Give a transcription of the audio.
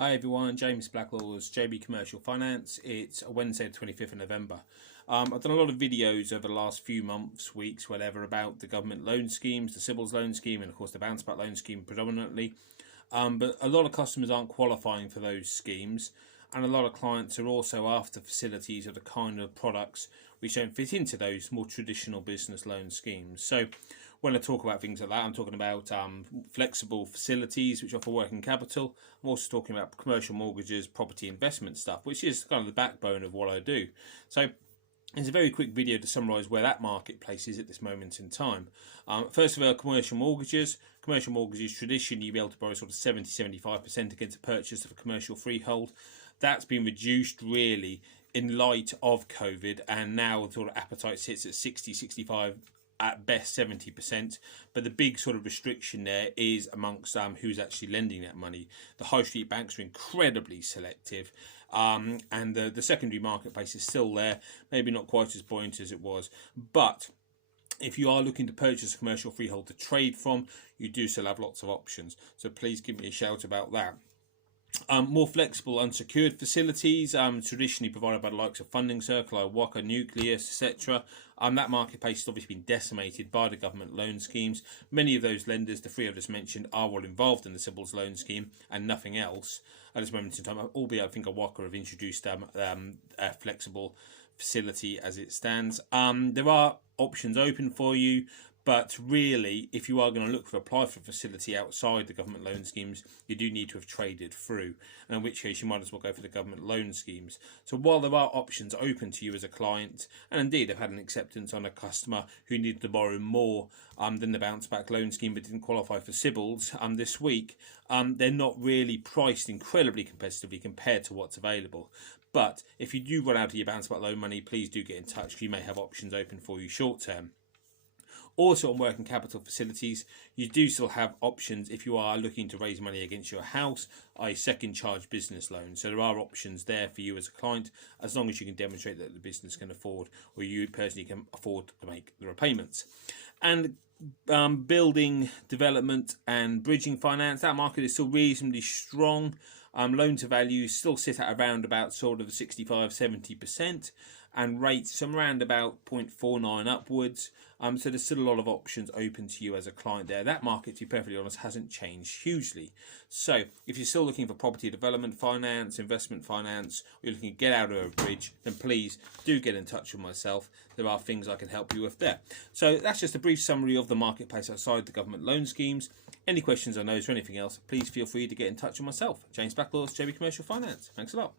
Hi everyone, James Blacklaw's JB Commercial Finance. It's Wednesday the 25th of November. I've done a lot of videos over the last few months, weeks, whatever, about the government loan schemes, the CBILS loan scheme and of course the bounce back loan scheme predominantly. But a lot of customers aren't qualifying for those schemes, and a lot of clients are also after facilities or the kind of products which don't fit into those more traditional business loan schemes. So when I talk about things like that, I'm talking about flexible facilities which offer working capital. I'm also talking about commercial mortgages, property investment stuff, which is kind of the backbone of what I do. So it's a very quick video to summarise where that marketplace is at this moment in time. First of all, commercial mortgages. Commercial mortgages, traditionally you'll be able to borrow sort of 70-75% against a purchase of a commercial freehold. That's been reduced really in light of COVID, and now the sort of appetite sits at 60-65%. At best 70%, but the big sort of restriction there is amongst who's actually lending that money. The high street banks are incredibly selective, and the secondary marketplace is still there, maybe not quite as buoyant as it was, but if you are looking to purchase a commercial freehold to trade from, you do still have lots of options, so please give me a shout about that. More flexible unsecured facilities, traditionally provided by the likes of Funding Circle, Waka, Nucleus, etc. That marketplace has obviously been decimated by the government loan schemes. Many of those lenders, the three I've just mentioned, are well involved in the CBILS loan scheme and nothing else at this moment in time, albeit I think Waka have introduced a flexible facility as it stands. There are options open for you, but really, if you are going to look for apply for a facility outside the government loan schemes, you do need to have traded through, and in which case you might as well go for the government loan schemes. So while there are options open to you as a client, and indeed I've had an acceptance on a customer who needed to borrow more than the bounce back loan scheme but didn't qualify for CBILS this week, they're not really priced incredibly competitively compared to what's available. But if you do run out of your bounce back loan money, please do get in touch. You may have options open for you short term. Also on working capital facilities, you do still have options if you are looking to raise money against your house, i.e. second charge business loans. So there are options there for you as a client, as long as you can demonstrate that the business can afford, or you personally can afford to make the repayments. And building, development and bridging finance, that market is still reasonably strong. Loan to values still sit at around about sort of 65-70%, and rates some around about 0.49 upwards. So there's still a lot of options open to you as a client there. That market, to be perfectly honest, hasn't changed hugely. So if you're still looking for property development finance, investment finance, or you're looking to get out of a bridge, then please do get in touch with myself. There are things I can help you with there. So that's just a brief summary of the marketplace outside the government loan schemes. Any questions on those or anything else, please feel free to get in touch with myself. James Blacklaw's JB Commercial Finance. Thanks a lot.